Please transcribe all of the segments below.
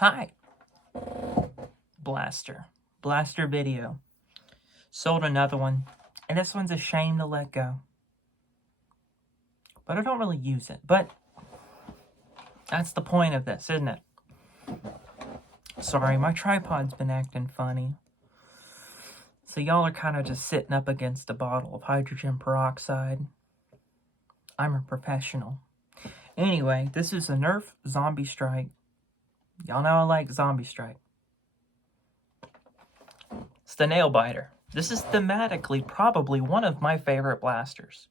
Hi. Blaster video. Sold another one, and this one's a shame to let go. But I don't really use it. But that's the point of this, isn't it? Sorry, my tripod's been acting funny. So y'all are kind of just sitting up against a bottle of hydrogen peroxide. I'm a professional. Anyway, this is a Nerf Zombiestrike. Y'all know I like Zombiestrike. It's the Nailbiter. This is thematically probably one of my favorite blasters.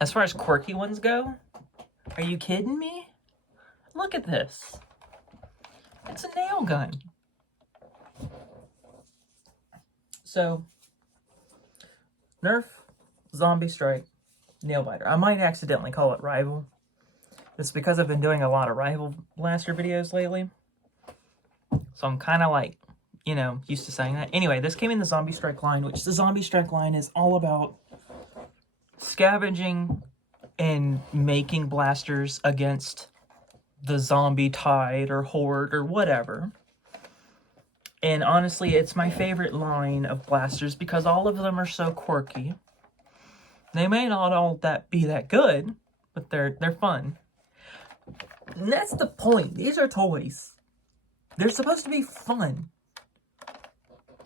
As far as quirky ones go, are you kidding me? Look at this. It's a nail gun. So, Nerf Zombiestrike Nailbiter. I might accidentally call it Rival. It's because I've been doing a lot of Rival blaster videos lately. So I'm kind of like, used to saying that. Anyway, this came in the Zombiestrike line, which the Zombiestrike line is all about scavenging and making blasters against the zombie tide or horde or whatever. And honestly, it's my favorite line of blasters because all of them are so quirky. They may not all be that good, but they're fun. And that's the point. These are toys. They're supposed to be fun.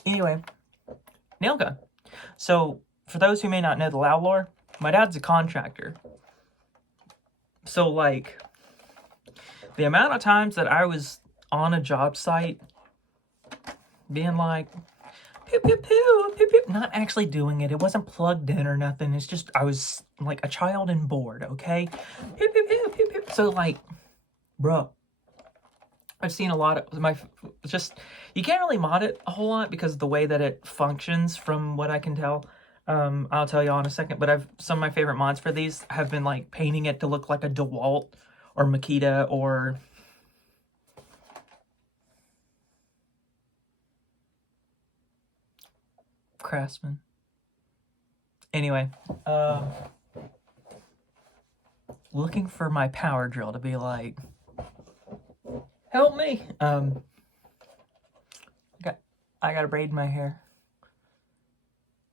Anyway, nail gun. So, for those who may not know the loud lore, my dad's a contractor. So, like, the amount of times that I was on a job site being like, pew, pew, pew, pew, pew, not actually doing it. It wasn't plugged in or nothing. It's just, I was like a child and bored, okay? Pew, pew, pew, pew, pew. So, like, bro, I've seen a lot of you can't really mod it a whole lot because of the way that it functions from what I can tell. I'll tell y'all in a second, but some of my favorite mods for these have been like painting it to look like a DeWalt or Makita or Craftsman. Anyway, looking for my power drill to be like, help me. I gotta braid my hair.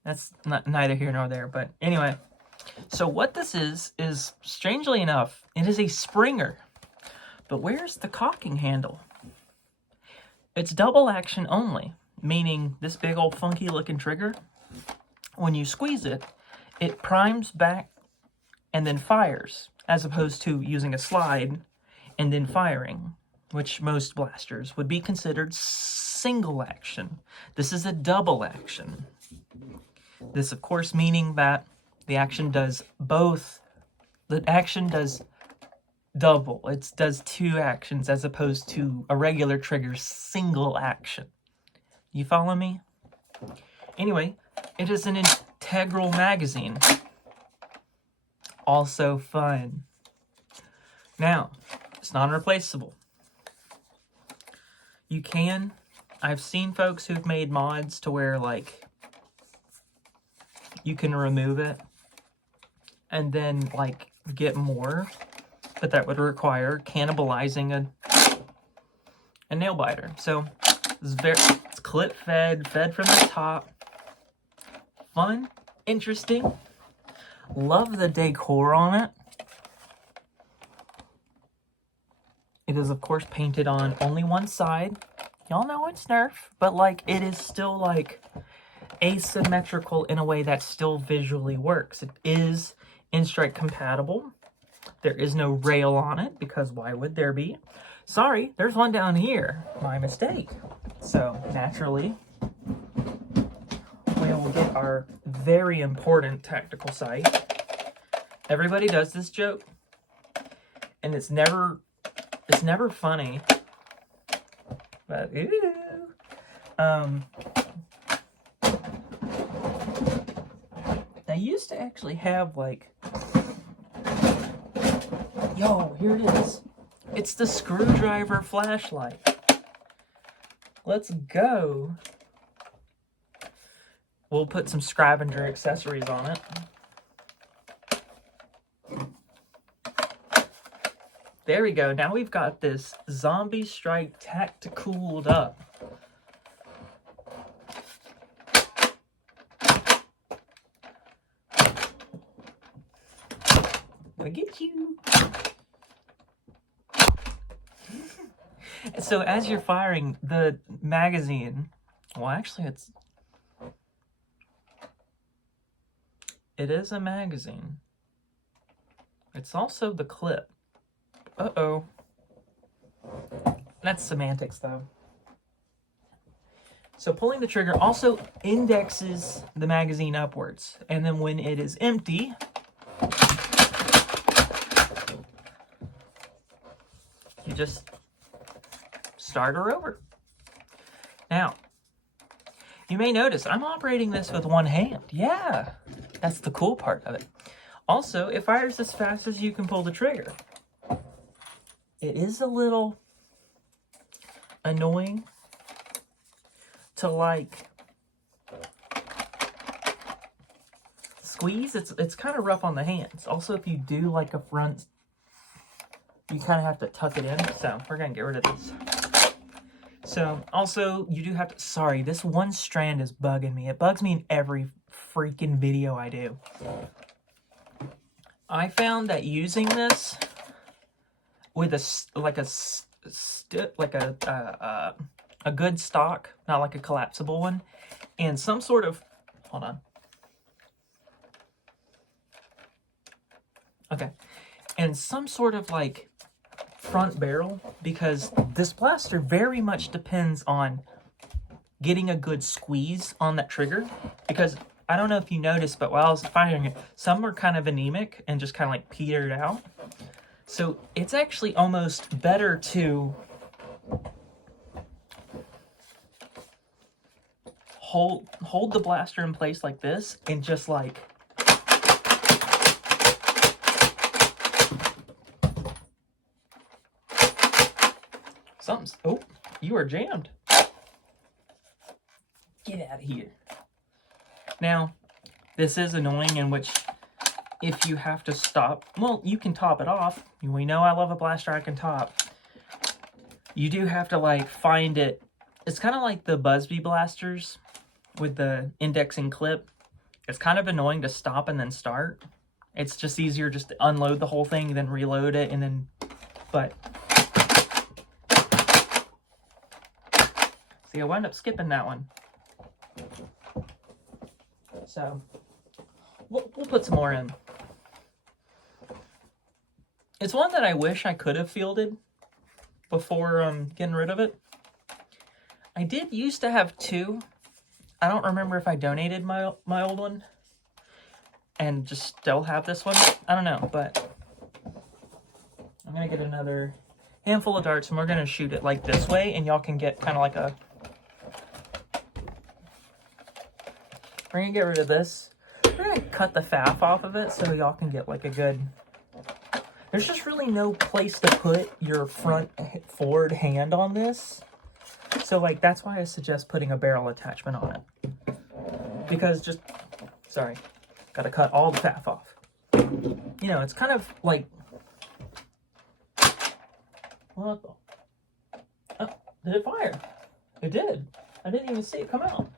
That's neither here nor there, but anyway. So what this is strangely enough, it is a Springer. But where's the cocking handle? It's double action only, meaning this big old funky looking trigger, when you squeeze it, it primes back and then fires, as opposed to using a slide and then firing, which most blasters would be considered single action. This is a double action. This, of course, meaning that the action does both. The action does double. It does two actions as opposed to a regular trigger's single action. You follow me? Anyway, it is an integral magazine. Also fun. Now, it's non-replaceable. You can. I've seen folks who've made mods to where, like, you can remove it and then, like, get more. But that would require cannibalizing a nail biter. So, it's clip fed from the top. Fun, interesting. Love the decor on it. It is, of course, painted on only one side. Y'all know it's Nerf, but, like, it is still, like, asymmetrical in a way that still visually works. It is in-strike compatible. There is no rail on it, because why would there be? Sorry, there's one down here. My mistake. So, naturally, we will get our very important tactical sight. Everybody does this joke, and it's never funny. But, ooh. I used to actually have, like, yo, here it is. It's the screwdriver flashlight. Let's go. We'll put some scavenger accessories on it. There we go. Now we've got this Zombiestrike Tacticooled up. Gonna get you. So as you're firing the magazine, well, actually it is a magazine. It's also the clip. Uh-oh. That's semantics, though. So pulling the trigger also indexes the magazine upwards. And then when it is empty, you just start her over. Now, you may notice I'm operating this with one hand. Yeah, that's the cool part of it. Also, it fires as fast as you can pull the trigger. It is a little annoying to like squeeze. It's kind of rough on the hands. Also, if you do like a front, you kind of have to tuck it in. So we're gonna get rid of this. So also you do have to, sorry, this one strand is bugging me. It bugs me in every freaking video I do. I found that using this with a good stock, not like a collapsible one, and some sort of, hold on. Okay. And some sort of like front barrel, because this blaster very much depends on getting a good squeeze on that trigger, because I don't know if you noticed, but while I was firing it, some were kind of anemic and just kind of like petered out. So it's actually almost better to hold the blaster in place like this and just like something's, oh, you are jammed. Get out of here. Now, this is annoying, in which if you have to stop, well, you can top it off. We know I love a blaster I can top. You do have to like find it. It's kind of like the Busby blasters with the indexing clip. It's kind of annoying to stop and then start. It's just easier just to unload the whole thing, then reload it, and then, but see, I wound up skipping that one. So we'll put some more in. It's one that I wish I could have fielded before getting rid of it. I did used to have two. I don't remember if I donated my old one and just still have this one. I don't know, but I'm gonna get another handful of darts and we're gonna shoot it like this way, and y'all can get kind of like a, we're gonna get rid of this. We're gonna cut the faff off of it so y'all can get like a good, there's just really no place to put your front forward hand on this. So like, that's why I suggest putting a barrel attachment on it. Because just, sorry, gotta cut all the faff off. You know, it's kind of like, what the, oh, did it fire? It did. I didn't even see it come out.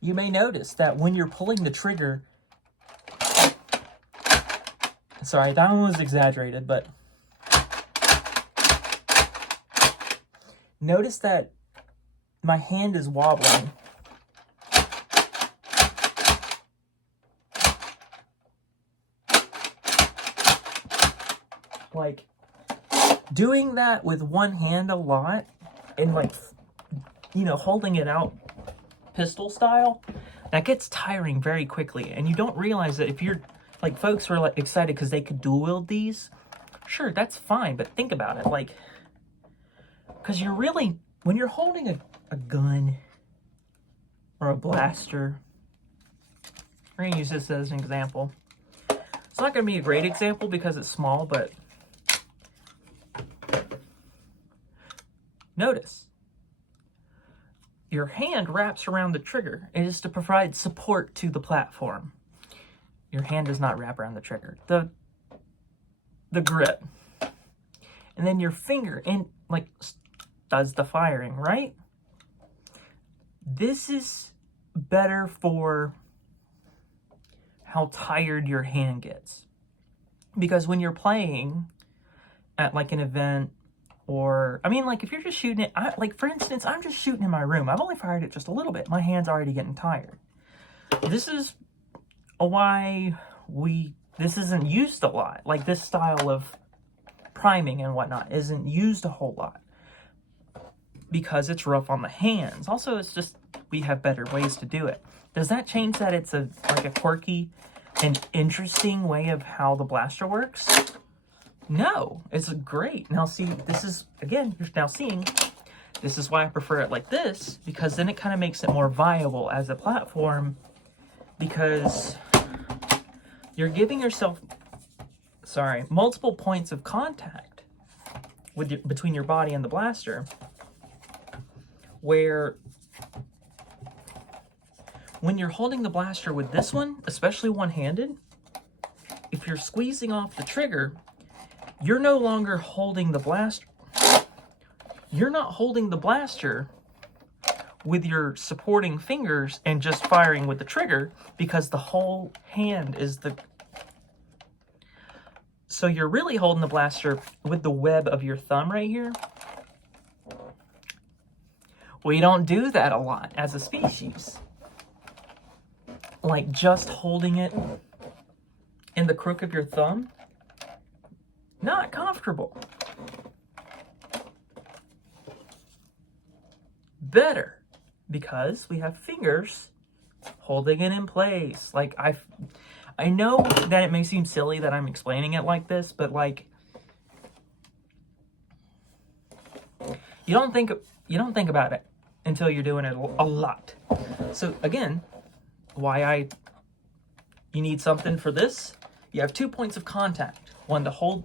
You may notice that when you're pulling the trigger, sorry, that one was exaggerated, but notice that my hand is wobbling. Like, doing that with one hand a lot and like, you know, holding it out pistol style, that gets tiring very quickly. And you don't realize that if you're like, folks were like excited because they could dual wield these, sure, that's fine, but think about it, like, because you're really, when you're holding a gun or a blaster, we're gonna use this as an example. It's not gonna be a great example because it's small, but notice your hand wraps around the trigger. It is to provide support to the platform. your hand does not wrap around the trigger. The grip. And then your finger does the firing, right? This is better for how tired your hand gets. Because when you're playing at like an event, or, I mean, like if you're just shooting it, for instance, I'm just shooting in my room. I've only fired it just a little bit. My hand's already getting tired. This is why this isn't used a lot. Like this style of priming and whatnot isn't used a whole lot. Because it's rough on the hands. Also, it's just, we have better ways to do it. Does that change that it's like a quirky and interesting way of how the blaster works? No, it's great. Now see, this is, again, you're now seeing, this is why I prefer it like this, because then it kind of makes it more viable as a platform, because you're giving yourself, multiple points of contact between your body and the blaster, where when you're holding the blaster with this one, especially one-handed, if you're squeezing off the trigger, you're no longer holding the blaster. You're not holding the blaster with your supporting fingers and just firing with the trigger, because the whole hand is the... So you're really holding the blaster with the web of your thumb right here. We don't do that a lot as a species. Like just holding it in the crook of your thumb, not comfortable. Better, because we have fingers holding it in place. Like I know that it may seem silly that I'm explaining it like this, but like you don't think about it until you're doing it a lot. So again, you need something for this. You have 2 points of contact. One to hold.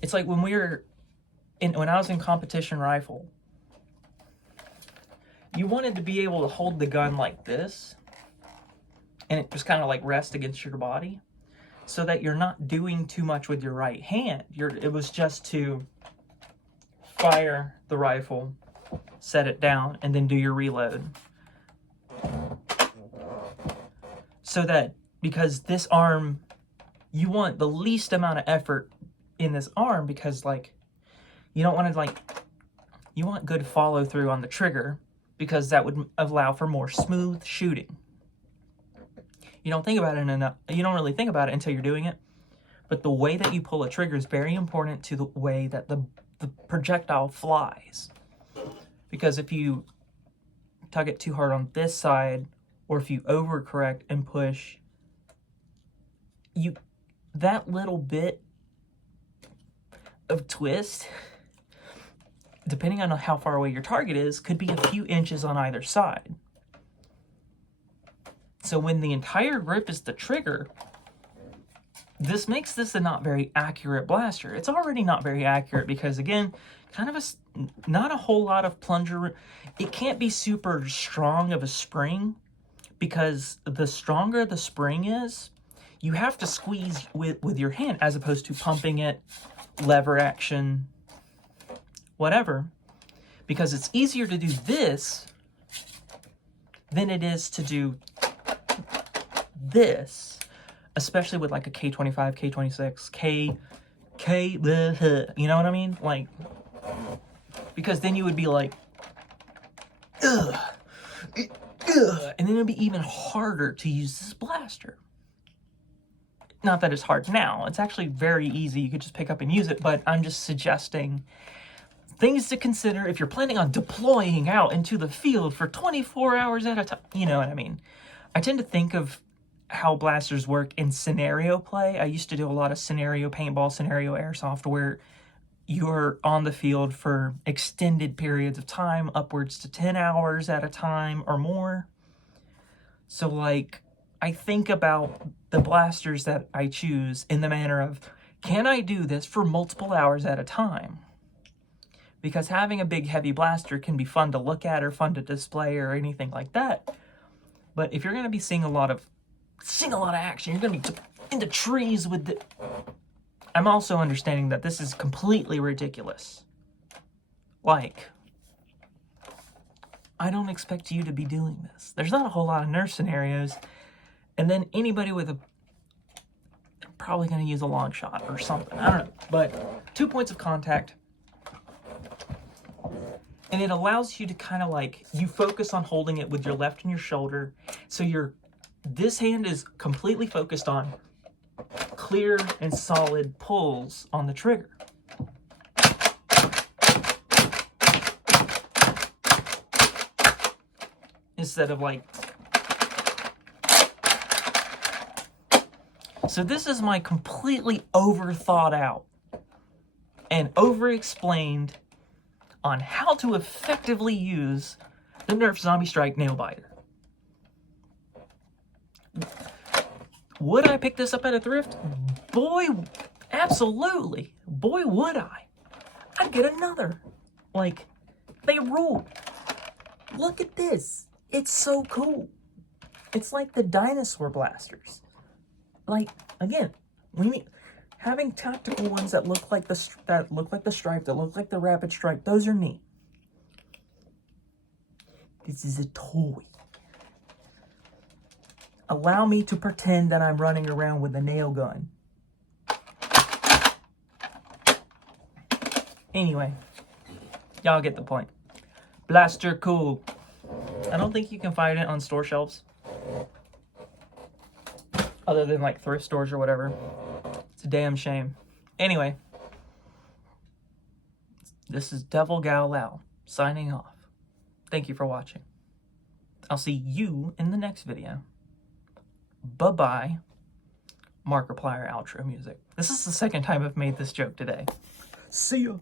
It's like when when I was in competition rifle, you wanted to be able to hold the gun like this, and it just kind of like rest against your body, so that you're not doing too much with your right hand. It was just to fire the rifle, set it down, and then do your reload. So that, because this arm, you want the least amount of effort in this arm, because like, you don't want to you want good follow through on the trigger, because that would allow for more smooth shooting. You don't think about it enough. You don't really think about it until you're doing it. But the way that you pull a trigger is very important to the way that the projectile flies. Because if you tug it too hard on this side, or if you overcorrect and push, that little bit of twist, depending on how far away your target is, could be a few inches on either side. So when the entire grip is the trigger, this makes this a not very accurate blaster. It's already not very accurate because, again, kind of not a whole lot of plunger. It can't be super strong of a spring, because the stronger the spring is, you have to squeeze with your hand, as opposed to pumping it, lever action, whatever. Because it's easier to do this than it is to do this, especially with like a K25, K26, you know what I mean? Like, because then you would be like, ugh, and then it'd be even harder to use this blaster. Not that it's hard now. It's actually very easy. You could just pick up and use it, but I'm just suggesting things to consider if you're planning on deploying out into the field for 24 hours at a time. You know what I mean? I tend to think of how blasters work in scenario play. I used to do a lot of scenario paintball, scenario airsoft, where you're on the field for extended periods of time, upwards to 10 hours at a time or more. So, like, I think about the blasters that I choose in the manner of, can I do this for multiple hours at a time? Because having a big, heavy blaster can be fun to look at or fun to display or anything like that. But if you're going to be seeing a lot of seeing a lot of action. You're going to be into trees with the... I'm also understanding that this is completely ridiculous. Like, I don't expect you to be doing this. There's not a whole lot of Nerf scenarios. And then anybody with a... probably going to use a long shot or something. I don't know. But 2 points of contact. And it allows you to kind of like... you focus on holding it with your left and your shoulder. So this hand is completely focused on clear and solid pulls on the trigger. Instead of like... So this is my completely over-thought out and over-explained on how to effectively use the Nerf Zombiestrike Nailbiter. Would I pick this up at a thrift? Boy, absolutely. Boy, would I. I'd get another. Like, they rule. Look at this. It's so cool. It's like the dinosaur blasters. Like, again, having tactical ones that look like the stripe, that look like the rapid strike, those are neat. This is a toy. Allow me to pretend that I'm running around with a nail gun. Anyway, y'all get the point. Blaster cool. I don't think you can find it on store shelves. Other than like thrift stores or whatever. It's a damn shame. Anyway, this is Devil Gal Lao signing off. Thank you for watching. I'll see you in the next video. Bye-bye. Markiplier outro music. This is the second time I've made this joke today. See ya.